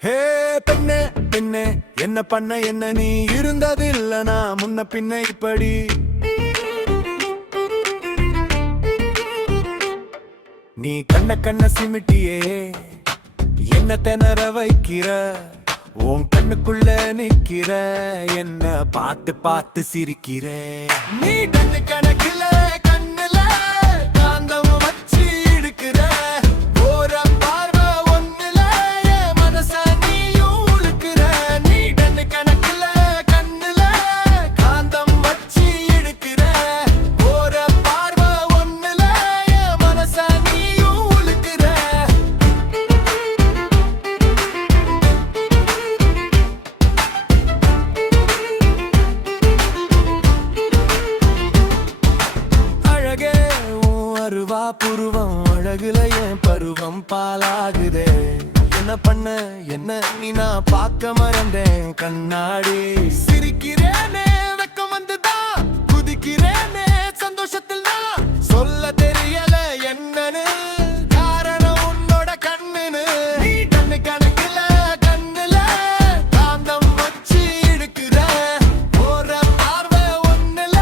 ஹே பெண்ணே பெண்ணே என்ன பண்ண என்ன நீ இருந்ததில்ல நான் முன்ன பின்ன இப்படி நீ கண்ண கண்ண சிமிட்டியே என்ன திணற வைக்கிற உன் கண்ணுக்குள்ள நிக்கிற என்ன பார்த்து பார்த்து சிரிக்கிற நீ கண்ணு கணக்குல கண்ணுல காந்தம் வச்சு இழுக்கிற போற பார்வை ஒண்ணுல என் மனச நீயும் உழுக்கிற நீ கண்ணு கணக்குல கண்ணுல காந்தம் வச்சு இழுக்கிற போற பார்வை ஒண்ணுல என் மனச நீயும் உழுக்கிற அருவா புருவம் அழகுல என் பருவம் பாலாகுதே என்ன பண்ண என்ன நீ நான் பார்க்க மறந்தேன் கண்ணாடி சிரிக்கிறேனே வெக்கம் வந்துதான் குதிக்கிறேனே சந்தோஷத்தில் நான் சொல்ல தெரியல என்னன்னு காரணம் உன்னோட கண்ணுன்னு நீ கண்ணு கணக்குல கண்ணுல காந்தம் வச்சு இழுக்கிற போற பார்வை ஒண்ணுல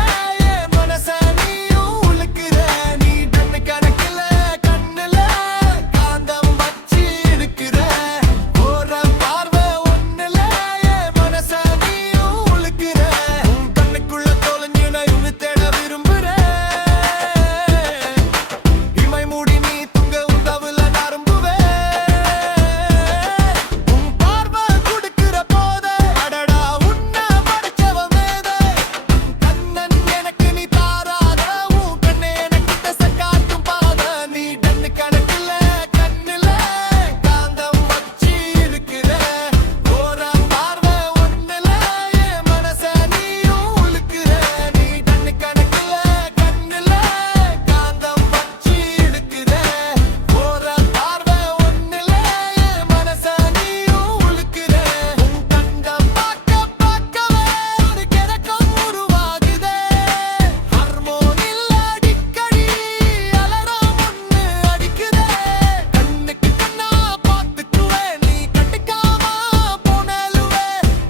என் மனச நீயும் உழுக்கிற நீ கண்ணு கணக்குல கண்ணுல காந்தம் வச்சு இழுக்கிற போற பார்வை ஒண்ணுல என் மனச நீயும் உழுக்கிற உன் கண்ணுக்குள்ள தொலைஞ்சு நான் இவனை தேட விரும்புறேன் இமை மூடி நீ துங்க உதவுல நரம்புவேன் உன் பார்வை கொடுக்கிற போத அடடா உன்னை படைச்சவன் மேதை கண்ணன் எனக்கு நீ தாராத உன் கண்ணே எனக்கு திசை காட்டும் பாத நீ கண்ணு கணக்குல கண்ணுல காந்தம் வச்சு இழுக்கிற போற பார்வை ஒண்ணுல என் மனச நீயும் உழுக்கிற நீ கண்ணு கணக்குல கண்ணுல காந்தம் வச்சு இழுக்கிற போற பார்வை ஒண்ணுல என் மனச நீயும் உழுக்கிற உன் கண்டம் பார்க்க பார்க்கவே ஒரு கிறக்கம் உருவாகுதே ஹார்மோனில் அடிக்கடி அலறாம் ஒண்ணு அடிக்குதே கண்ணுக்கு கண்ணா பார்த்துக்குவேன் நீ கண்டுக்காம போனலுவே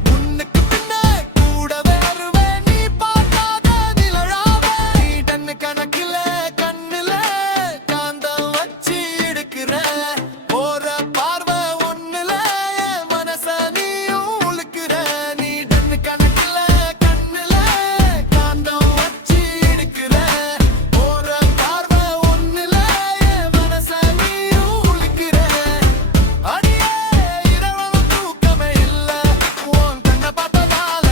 முன்னுக்கு பின்ன கூடவே வருவேன் நீ பார்க்காத நிழலாவே நீ கண்ணு கணக்குல கண்ணுல காந்தம் வச்சு இழுக்கிற போற பார்வை ஒண்ணுல என் மனச நீயும் உழுக்கிற நீ கண்ணு கணக்குல கண்ணுல காந்தம் வச்சு இழுக்கிற போற பார்வை ஒண்ணுல என் மனச நீயும் உழுக்கிற அடியே இரவு தூக்கமே இல்ல உன் கண்ணை பார்த்ததால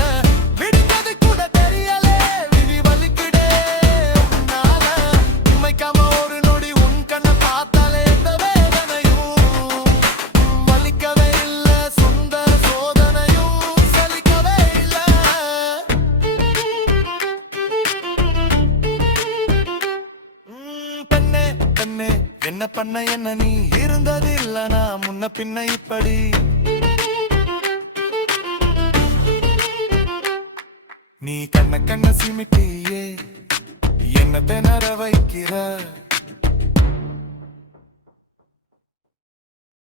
விடுறது கூட தெரியல விதி வலிக்குதே உன்னால உண்மைக்காம ஒரு நொடி உன் கண்ணை பார்த்தாலே எந்த வேதனையும் வலிக்கவே இல்ல சொந்த சோதனையும் சலிக்கவே இல்ல பெண்ணே பெண்ணே என்ன பண்ண என்ன நீ இருந்ததில்ல நான் முன்ன பின்ன இப்படி நீ கண்ண கண்ண சிமிட்டியே என்ன திணற வைக்கிற